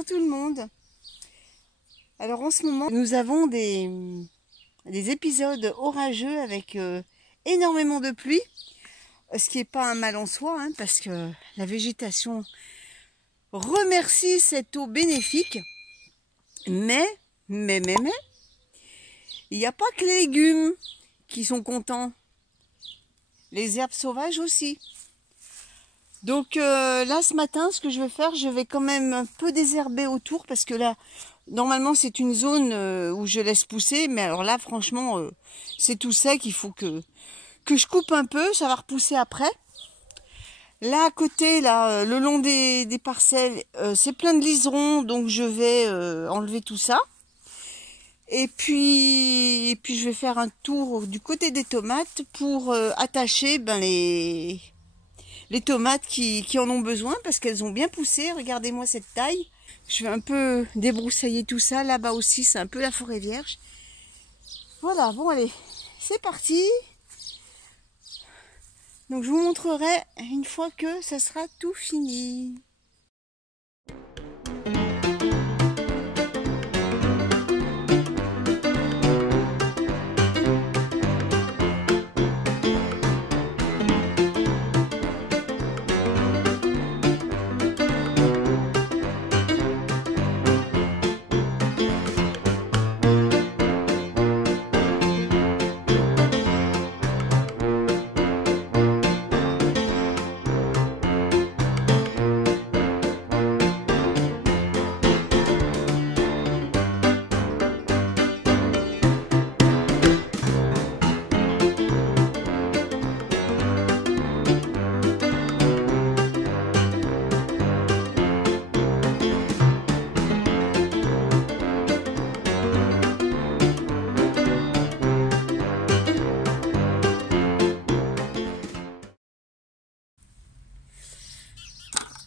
bonjour tout le monde. Alors en ce moment, nous avons des épisodes orageux avec énormément de pluie, ce qui n'est pas un mal en soi, hein, parce que la végétation remercie cette eau bénéfique. Mais, il n'y a pas que les légumes qui sont contents, les herbes sauvages aussi. Donc là ce matin, ce que je vais faire, je vais quand même un peu désherber autour, parce que là, normalement c'est une zone où je laisse pousser, mais alors là franchement c'est tout sec, il faut que je coupe un peu, ça va repousser après. Là à côté, là, le long des parcelles, c'est plein de liserons, donc je vais enlever tout ça. Et puis je vais faire un tour du côté des tomates pour attacher les tomates qui en ont besoin, parce qu'elles ont bien poussé. Regardez-moi cette taille. Je vais un peu débroussailler tout ça. Là-bas aussi, c'est un peu la forêt vierge. Voilà, bon allez, c'est parti. Donc je vous montrerai une fois que ça sera tout fini.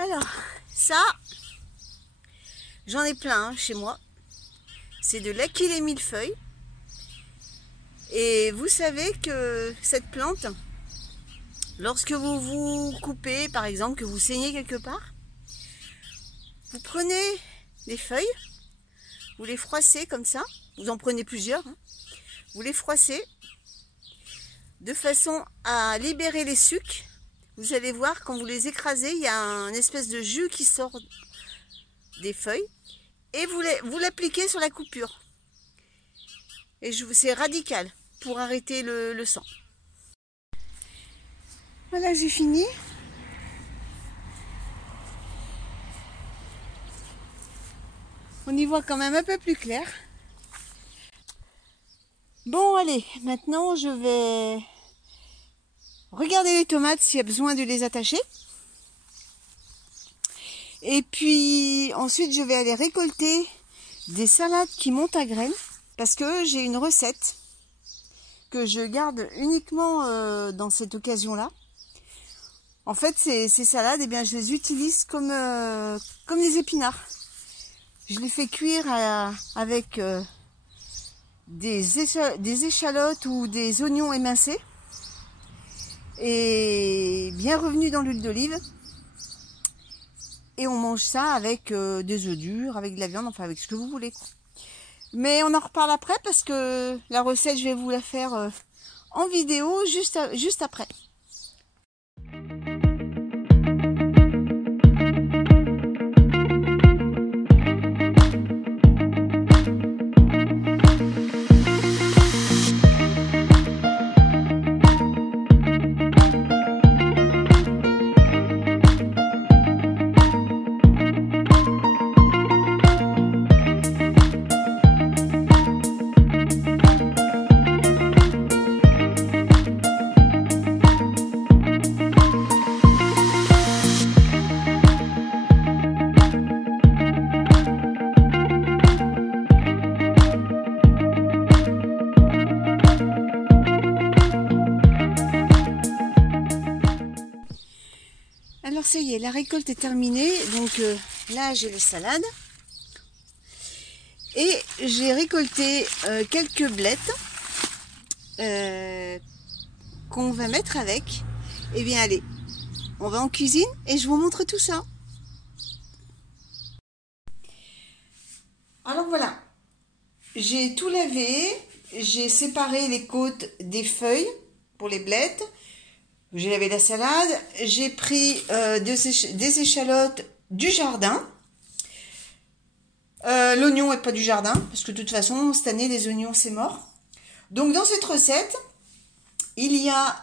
Alors, ça, j'en ai plein chez moi. C'est de l'Achille et millefeuille. Et vous savez que cette plante, lorsque vous vous coupez, par exemple, que vous saignez quelque part, vous prenez les feuilles, vous les froissez comme ça, vous en prenez plusieurs, hein, vous les froissez de façon à libérer les sucs. Vous allez voir, quand vous les écrasez, il y a un espèce de jus qui sort des feuilles. Et vous l'appliquez sur la coupure. Et c'est radical pour arrêter le sang. Voilà, j'ai fini. On y voit quand même un peu plus clair. Bon, allez, maintenant je vais regarder les tomates s'il y a besoin de les attacher. Et puis ensuite je vais aller récolter des salades qui montent à graines, parce que j'ai une recette que je garde uniquement dans cette occasion-là. En fait, ces salades, eh bien, je les utilise comme des épinards. Je les fais cuire avec des échalotes ou des oignons émincés, et bien revenu dans l'huile d'olive, et on mange ça avec des œufs durs, avec de la viande, enfin avec ce que vous voulez. Mais on en reparle après, parce que la recette, je vais vous la faire en vidéo juste après. Alors ça y est, la récolte est terminée. Donc là j'ai les salades. Et j'ai récolté quelques blettes qu'on va mettre avec. Eh bien allez, on va en cuisine et je vous montre tout ça. j'ai tout lavé, j'ai séparé les côtes des feuilles pour les blettes, j'ai lavé la salade, j'ai pris des échalotes du jardin. L'oignon n'est pas du jardin, parce que de toute façon, cette année, les oignons, c'est mort. Donc, dans cette recette, il y a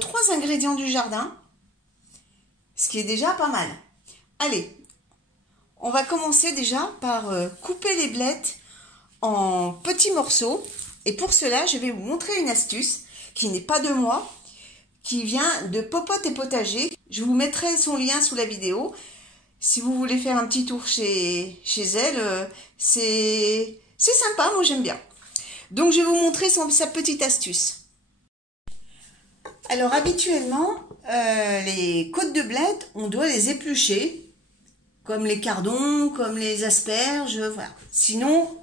3 ingrédients du jardin, ce qui est déjà pas mal. Allez, on va commencer déjà par couper les blettes en petits morceaux. Et pour cela, je vais vous montrer une astuce qui n'est pas de moi, qui vient de Popote et Potager. Je vous mettrai son lien sous la vidéo. Si vous voulez faire un petit tour chez elle, c'est sympa, moi j'aime bien. Donc je vais vous montrer sa petite astuce. Alors habituellement, les côtes de blettes, on doit les éplucher, comme les cardons, comme les asperges, voilà. Sinon,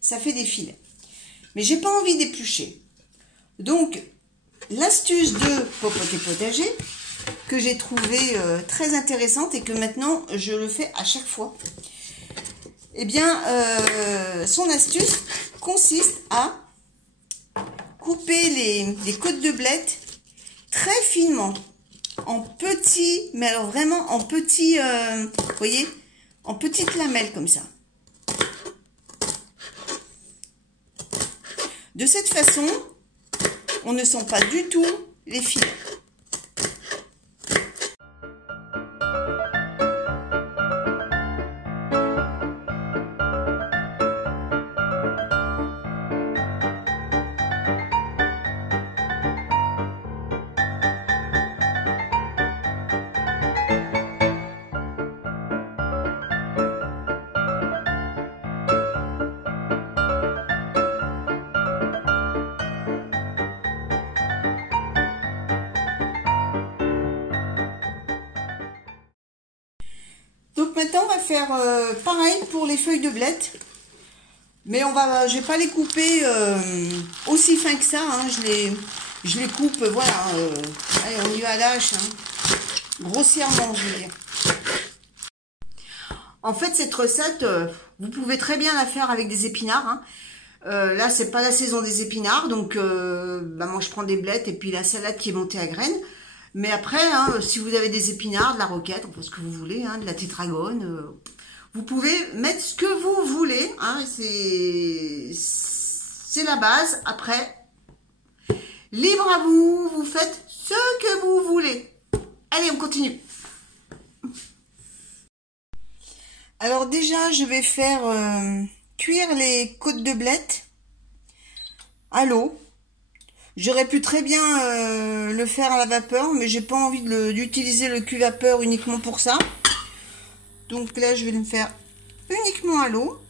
ça fait des filets. Mais j'ai pas envie d'éplucher. Donc, l'astuce de Popote et Potager, que j'ai trouvé très intéressante et que maintenant je le fais à chaque fois. Eh bien, son astuce consiste à couper les côtes de blettes très finement, en petits, mais alors vraiment en petits, vous voyez, en petites lamelles comme ça. De cette façon, on ne sent pas du tout les filets. Donc maintenant on va faire pareil pour les feuilles de blettes, mais je vais pas les couper aussi fin que ça, hein. Je les coupe, voilà, allez, on y va à l'âche, hein, grossièrement je veux dire. En fait cette recette, vous pouvez très bien la faire avec des épinards, hein. Là c'est pas la saison des épinards, donc moi je prends des blettes et puis la salade qui est montée à graines. Mais après, hein, si vous avez des épinards, de la roquette, enfin ce que vous voulez, hein, de la tétragone, vous pouvez mettre ce que vous voulez. Hein, c'est la base. Après, libre à vous, vous faites ce que vous voulez. Allez, on continue. Alors déjà, je vais faire cuire les côtes de blettes à l'eau. J'aurais pu très bien le faire à la vapeur, mais j'ai pas envie d'utiliser le cuit-vapeur uniquement pour ça. Donc là, je vais le faire uniquement à l'eau.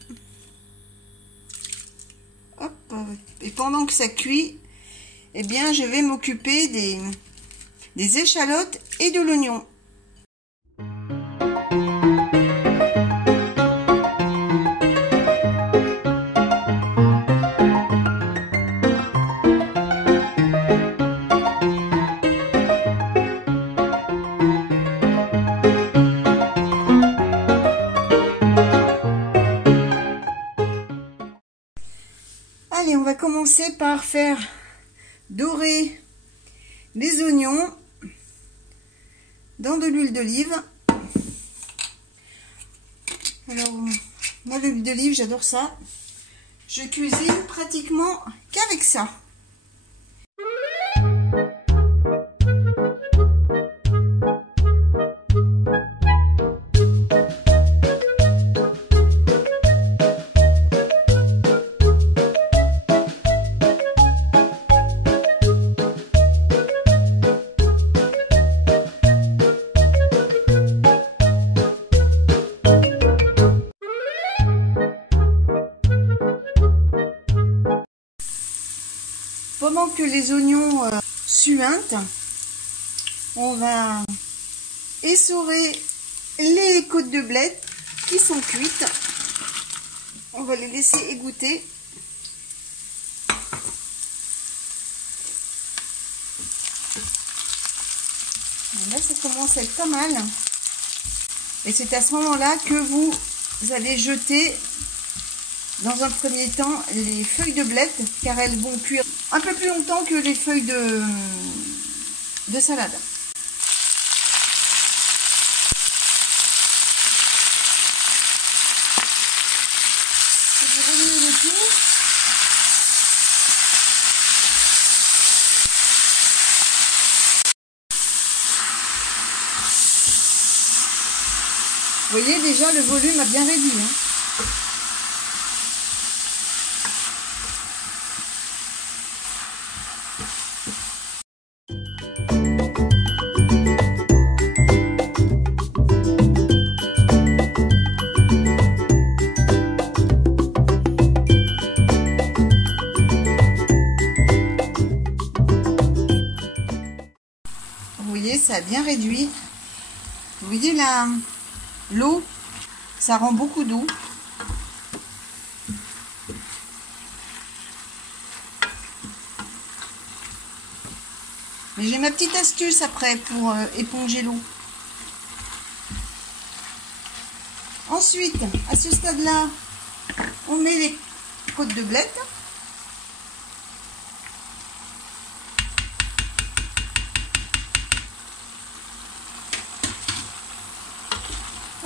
Hop. Et pendant que ça cuit, eh bien, je vais m'occuper des échalotes et de l'oignon. Allez, on va commencer par faire dorer les oignons dans de l'huile d'olive. Alors, moi l'huile d'olive, j'adore ça. Je cuisine pratiquement qu'avec ça. Pendant que les oignons suintent, on va essorer les côtes de blettes qui sont cuites. On va les laisser égoutter. Là, ça commence à être pas mal. Et c'est à ce moment-là que vous allez jeter dans un premier temps les feuilles de blettes, car elles vont cuire un peu plus longtemps que les feuilles de salade. Je vais remuer le tout. Vous voyez déjà le volume a bien réduit. Vous voyez, ça a bien réduit. Vous voyez là, l'eau, ça rend beaucoup doux. Mais j'ai ma petite astuce après pour éponger l'eau. Ensuite, à ce stade-là, on met les côtes de blettes.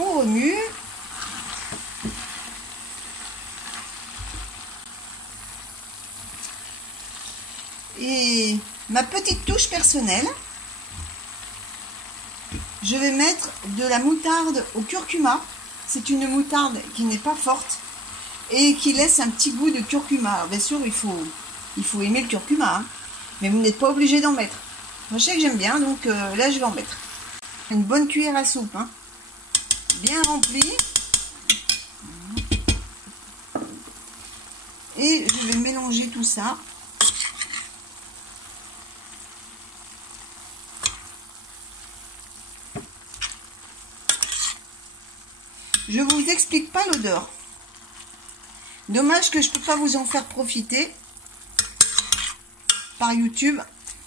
On remue. Et ma petite touche personnelle, je vais mettre de la moutarde au curcuma. C'est une moutarde qui n'est pas forte et qui laisse un petit goût de curcuma. Alors bien sûr, il faut aimer le curcuma, hein, mais vous n'êtes pas obligé d'en mettre. Moi, je sais que j'aime bien, donc là, je vais en mettre. Une bonne cuillère à soupe, hein, bien remplie. Et je vais mélanger tout ça. Je vous explique pas l'odeur. Dommage que je peux pas vous en faire profiter par YouTube,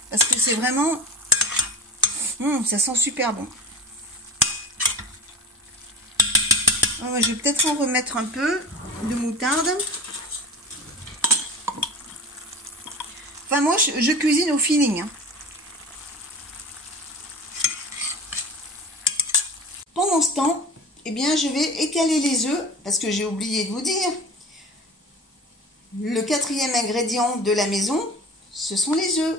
parce que c'est vraiment, ça sent super bon. Alors, je vais peut-être en remettre un peu de moutarde. Enfin, moi, je cuisine au feeling, hein. Pendant ce temps, eh bien, je vais écaler les œufs, parce que j'ai oublié de vous dire, le quatrième ingrédient de la maison, ce sont les œufs.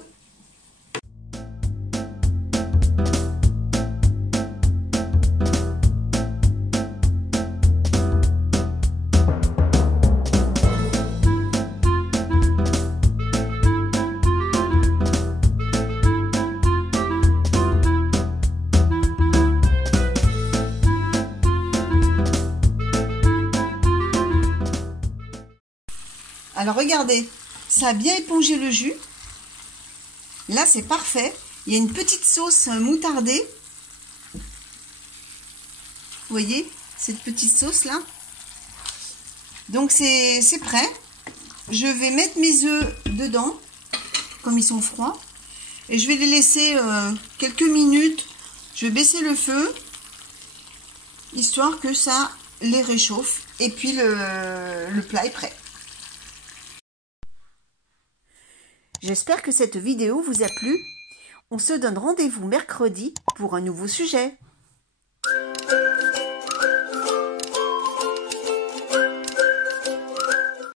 Alors regardez, ça a bien épongé le jus. Là c'est parfait. Il y a une petite sauce moutardée. Vous voyez, cette petite sauce là. Donc c'est prêt. Je vais mettre mes œufs dedans, comme ils sont froids. Et je vais les laisser quelques minutes. Je vais baisser le feu, histoire que ça les réchauffe. Et puis le plat est prêt. J'espère que cette vidéo vous a plu. On se donne rendez-vous mercredi pour un nouveau sujet.